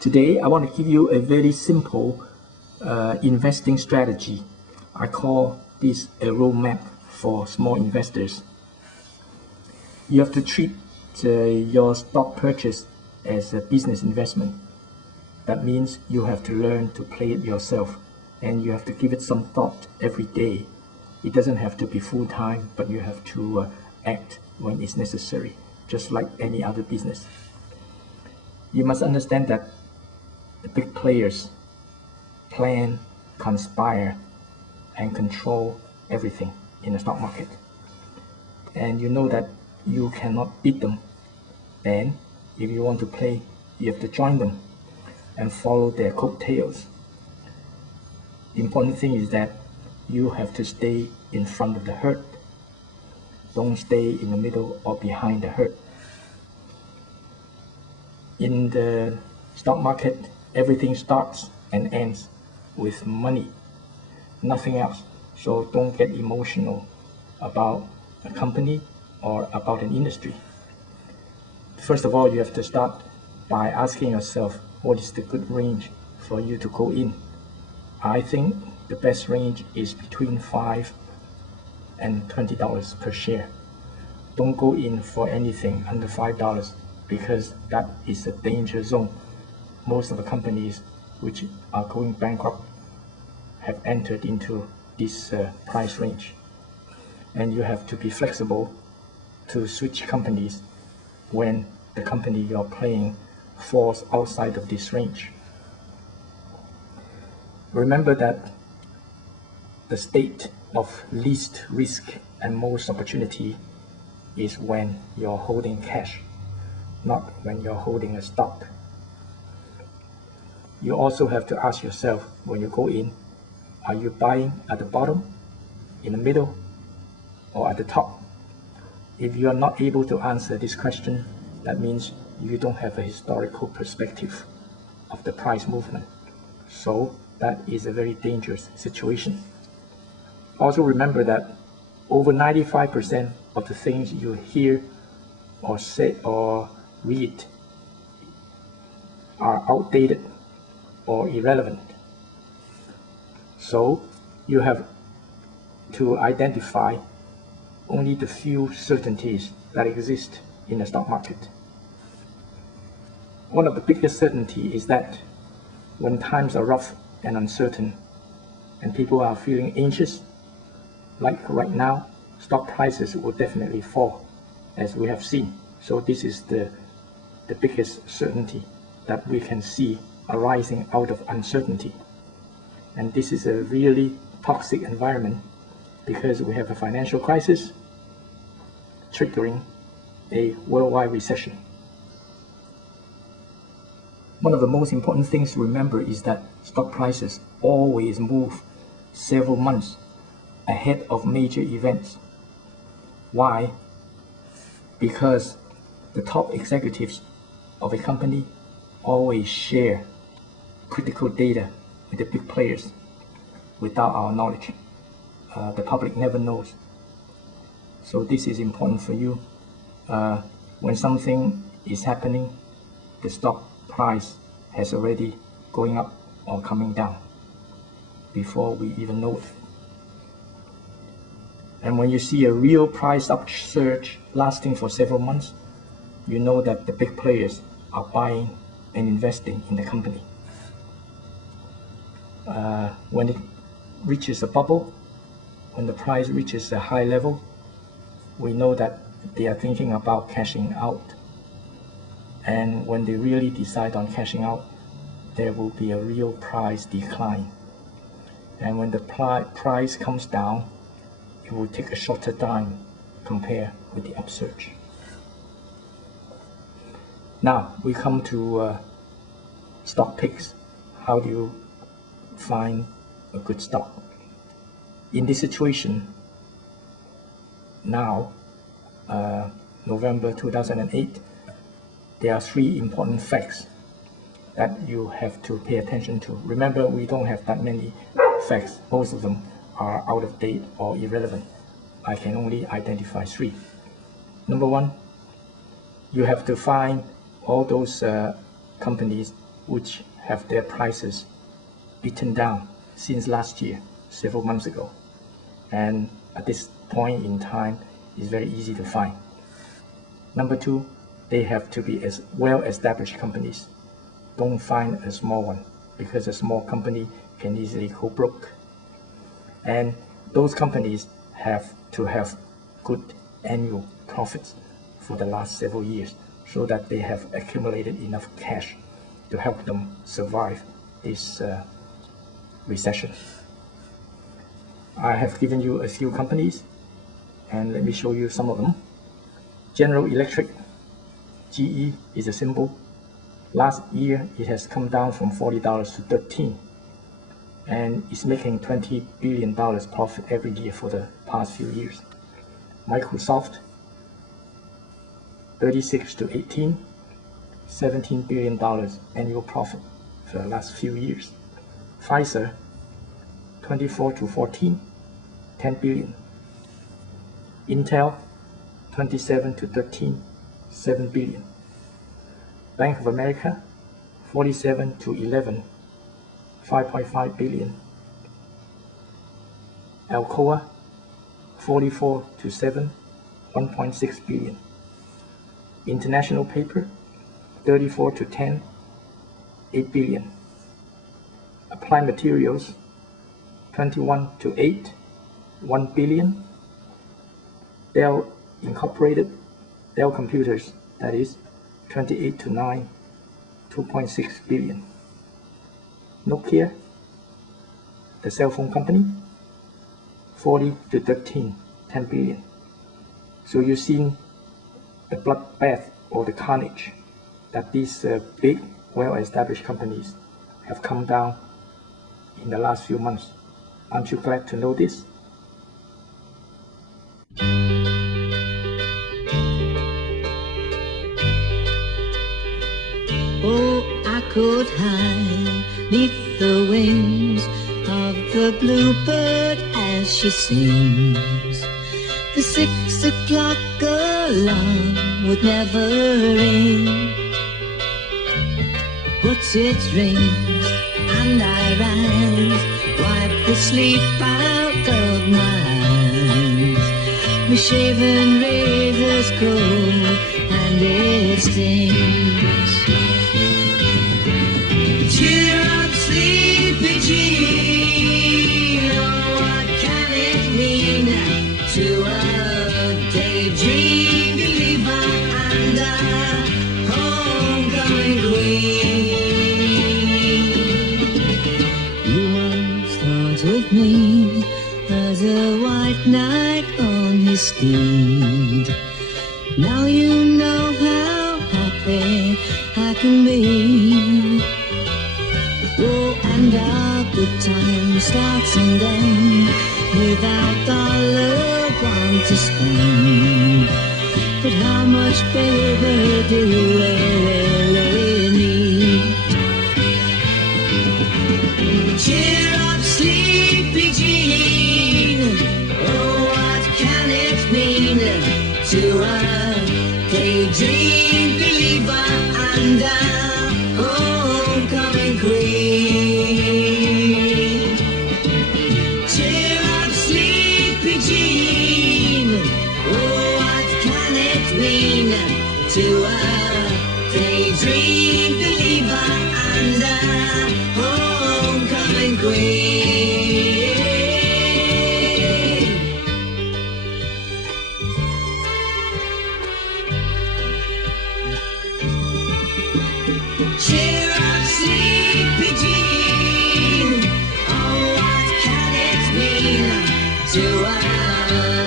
Today, I want to give you a very simple investing strategy. I call this a roadmap for small investors. You have to treat your stock purchase as a business investment. That means you have to learn to play it yourself, and you have to give it some thought every day. It doesn't have to be full-time, but you have to act when it's necessary, just like any other business. You must understand that the big players plan, conspire, and control everything in the stock market. And you know that you cannot beat them. Then, if you want to play, you have to join them and follow their coattails. The important thing is that you have to stay in front of the herd. Don't stay in the middle or behind the herd. In the stock market, everything starts and ends with money, nothing else. So don't get emotional about a company or about an industry. First of all, you have to start by asking yourself, what is the good range for you to go in? I think the best range is between $5 and $20 per share. Don't go in for anything under $5 because that is a danger zone. Most of the companies which are going bankrupt have entered into this price range. And you have to be flexible to switch companies when the company you're playing falls outside of this range. Remember that the state of least risk and most opportunity is when you're holding cash, not when you're holding a stock. You also have to ask yourself when you go in, are you buying at the bottom, in the middle, or at the top? If you are not able to answer this question, that means you don't have a historical perspective of the price movement. So that is a very dangerous situation. Also remember that over 95% of the things you hear or say or read are outdated or irrelevant. So you have to identify only the few certainties that exist in the stock market. One of the biggest certainty is that when times are rough and uncertain and people are feeling anxious, like right now, stock prices will definitely fall, as we have seen. So this is the biggest certainty that we can see arising out of uncertainty. And this is a really toxic environment because we have a financial crisis triggering a worldwide recession. One of the most important things to remember is that stock prices always move several months ahead of major events. Why? Because the top executives of a company always share critical data with the big players without our knowledge. The public never knows. So this is important for you. When something is happening, the stock price has already going up or coming down before we even know it. And when you see a real price upsurge lasting for several months, you know that the big players are buying and investing in the company. When it reaches a bubble, when the price reaches a high level, we know that they are thinking about cashing out. And when they really decide on cashing out, there will be a real price decline. And when the price comes down, it will take a shorter time compared with the upsurge. Now we come to stock picks. How do you find a good stock? In this situation, now, November 2008, there are three important facts that you have to pay attention to. Remember, we don't have that many facts. Most of them are out of date or irrelevant. I can only identify three. Number one, you have to find all those companies which have their prices beaten down since last year, several months ago. And at this point in time, it's very easy to find. Number two, they have to be as well-established companies. Don't find a small one, because a small company can easily go broke. And those companies have to have good annual profits for the last several years, so that they have accumulated enough cash to help them survive this recession. I have given you a few companies, and let me show you some of them. General Electric, GE is a symbol. Last year, it has come down from $40 to $13, and it's making $20 billion profit every year for the past few years. Microsoft, 36 to 18, $17 billion annual profit for the last few years. Pfizer, 24 to 14, $10 billion. Intel, 27 to 13, $7 billion. Bank of America, 47 to 11, $5.5 billion. Alcoa, 44 to 7, $1.6 billion. International Paper, 34 to 10, $8 billion. Applied Materials, 21 to 8, $1 billion. Dell Incorporated, Dell Computers, that is, 28 to 9, $2.6 billion. Nokia, the cell phone company, 40 to 13, $10 billion. So you've seen the bloodbath or the carnage that these big, well-established companies have come down in the last few months. Aren't you glad to know this? Oh, I could hide neath the wings of the bluebird as she sings. The 6 o'clock alarm would never ring, but it rings and I rise, wipe the sleep out of my eyes. My shaven razor's cold and it stings. Cheer up, sleepy Jean, oh, what can it mean to a daydream believer and a homecoming queen? You once thought of me as a white knight on his steed. Now you know how happy I can be. Oh, and our good time starts and ends without dollar one to spend. But how much, baby, do you really need? Cheer up, sleepy Jean, oh, what can it mean to a daydream believer and a homecoming queen? Cheer up, sleepy Jean, oh, what can it mean to a daydream believer and a homecoming queen? Cheer up, sleepy Jean, oh, what can it mean to a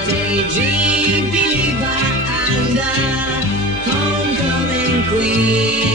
daydream believer and a homecoming queen?